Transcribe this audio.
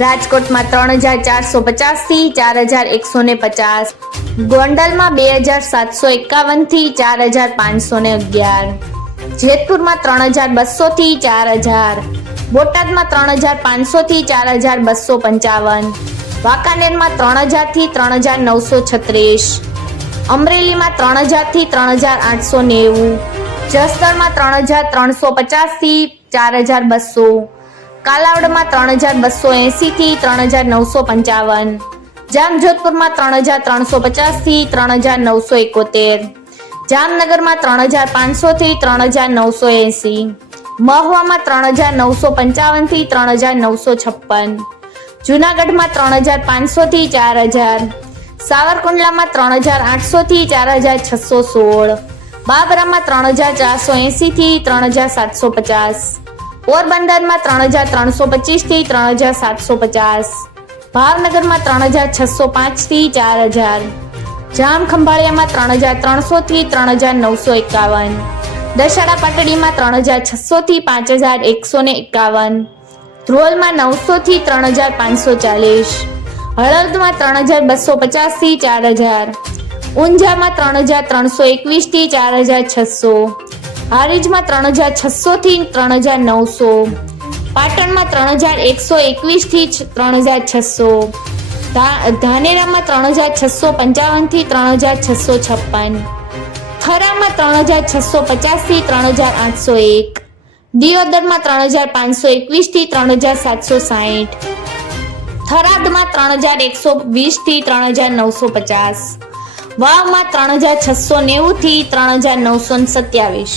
રાજકોટમાં ત્રણ હજાર ચારસો પચાસથી ચાર હજાર એકસો ને પચાસ. ગોંડલમાં બે હજાર સાતસો એકાવનથી ચાર હજાર પાંચસો ને અગિયાર. જેતપુરમાં ત્રણ હજાર બસોથી ચાર હજાર. બોટાદમાં ત્રણ હજાર પાંચસોથી ચાર હજાર બસો પંચાવન. વાંકાનેરમાં ત્રણ હજારથી ત્રણ હજાર નવસો છત્રીસ. અમરેલીમાં ત્રણ હજારથી ત્રણ હજાર આઠસો નેવું. જસદણમાં ત્રણ હજાર ત્રણસો પચાસથી ચાર હજાર બસો. કાલાવડમાં ત્રણ હજાર બસો એંસીથી ત્રણ હજાર નવસો પંચાવન જામજોધપુરમાં ત્રણ હજાર ત્રણસો પચાસથી ત્રણ હજાર નવસો એકોતેર જામનગરમાં ત્રણ હજાર પાંચસોથી ત્રણ હજાર નવસો એંસી મહુવામાં ત્રણ હજાર નવસો પંચાવનથી ત્રણ હજાર નવસો છપ્પન જુનાગઢમાં ત્રણ હજાર પાંચસોથી ચાર હજાર સાવરકુંડલામાં ત્રણ હજાર આઠસોથી ચાર હજાર છસો સોળ બાબરામાં ત્રણ હજાર ચારસો એંસીથી ત્રણ હજાર સાતસો પચાસ પોરબંદરમાં ત્રણ હજાર ત્રણસો પચીસથી ત્રણ હજાર સાતસો પચાસ, ભાવનગરમાં ત્રણ હજાર છસો પાંચથી ચાર હજાર જામ ખંભાળિયામાં ત્રણ હજાર ત્રણસોથી ત્રણ હજાર નવસો એકાવન, દશેરા પાટડીમાં ત્રણ હજાર છસોથી પાંચ હજાર એકસો ને એકાવન, ધ્રોલમાં નવસોથી ત્રણ હજાર પાંચસો ચાલીસ હળદમાં ત્રણ હજાર બસો પચાસથી ચાર હજાર, ઊંઝામાં ત્રણ હજાર ત્રણસો એકવીસથી ચાર હજાર છસો હારીજમાં ત્રણ હજાર છસોથી ત્રણ હજાર નવસો પાટણમાં ત્રણ હજાર એકસો એકવીસથી ત્રણ હજાર છસો ધાનેરામાં ત્રણ હજાર છસો પંચાવનથી ત્રણ હજાર છસો છપ્પન થરામાં ત્રણ હજાર છસો પચાસથી ત્રણ હજાર આઠસો એક દિયોદરમાં ત્રણ હજાર પાંચસો એકવીસથી ત્રણ હજાર સાતસો સાહીઠ થરાદમાં ત્રણ હજાર એકસો વીસથી ત્રણ હજાર નવસો પચાસ વાવમાં ત્રણ હજાર છસો નેવુંથી ત્રણ હજાર નવસો સત્યાવીસ